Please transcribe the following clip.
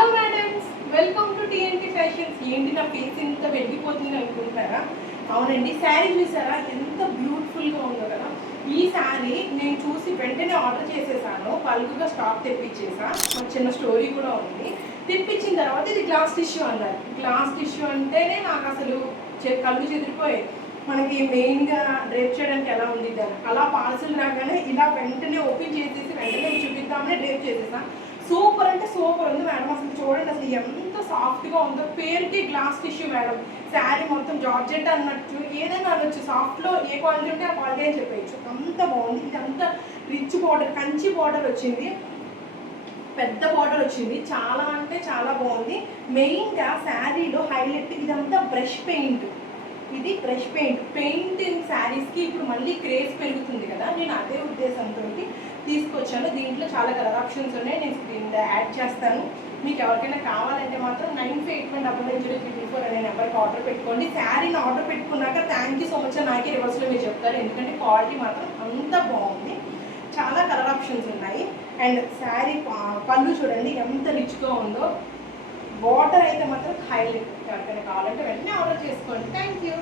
Hello madams, welcome to TNT fashions. ఏంటి నా face ఇంత వెలిగిపోతుంది అనుకుంటారా? అవునండి, శారీ చూసారా ఎంత బ్యూటిఫుల్గా ఉందో కదా. ఈ శారీ నేను చూసి వెంటనే ఆర్డర్ చేసేసాను. బల్క్గా స్టాక్ తెప్పించేసా. ఒక చిన్న స్టోరీ కూడా ఉంది. తెప్పించిన తర్వాత ఇది గ్లాస్ టిష్యూ అన్నారు. గ్లాస్ టిష్యూ అంటేనే నాకు అసలు కళ్ళు చెదిరిపోయాయి. మనకి మెయిన్గా డ్రేప్ చేయడానికి ఎలా ఉంది దాన్ని అలా పార్సల్ రాగానే ఇలా వెంటనే ఓపెన్ చేసేసి వెంటనే చూపిద్దామని డ్రేప్ చేసేసా. సూపర్ అంటే సూపర్ ఉంది మేడం. అసలు చూడండి అసలు ఎంత సాఫ్ట్గా ఉందో. పేరుకి గ్లాస్ టిష్యూ మేడం. శారీ మొత్తం జార్జెట్ అన్నట్టు ఏదైనా అనొచ్చు. సాఫ్ట్లో ఏ క్వాలిటీ ఉంటే ఆ క్వాలిటీ అని చెప్పేయచ్చు. అంత బాగుంది. ఇదంతా రిచ్ బార్డర్, కంచి బార్డర్ వచ్చింది. పెద్ద బార్డర్ వచ్చింది. చాలా అంటే చాలా బాగుంది. మెయిన్గా శారీలో హైలైట్ ఇదంతా బ్రష్ పెయింట్. ఇది బ్రష్ పెయింట్ ఇన్ శారీస్కి ఇప్పుడు మళ్ళీ క్రేజ్ పెరుగుతుంది కదా. నేను అదే ఉద్దేశంతో తీసుకొచ్చాను. దీంట్లో చాలా కలర్ ఆప్షన్స్ ఉన్నాయి. నేను స్క్రీన్ యాడ్ చేస్తాను. మీకు ఎవరికైనా కావాలంటే మాత్రం 9581990334 అనే నెంబర్కి ఆర్డర్ పెట్టుకోండి. శారీని ఆర్డర్ పెట్టుకున్నాక థ్యాంక్ యూ సో మచ్ అని నాకే రివర్స్లో మీరు చెప్తారు. ఎందుకంటే క్వాలిటీ మాత్రం అంత బాగుంది. చాలా కలర్ ఆప్షన్స్ ఉన్నాయి. అండ్ శారీ పళ్ళు చూడండి ఎంత రిచ్గా ఉందో. వాటర్ అయితే మాత్రం హైలైట్. ఎవరికైనా కావాలంటే వెంటనే ఆర్డర్ చేసుకోండి. Thank you.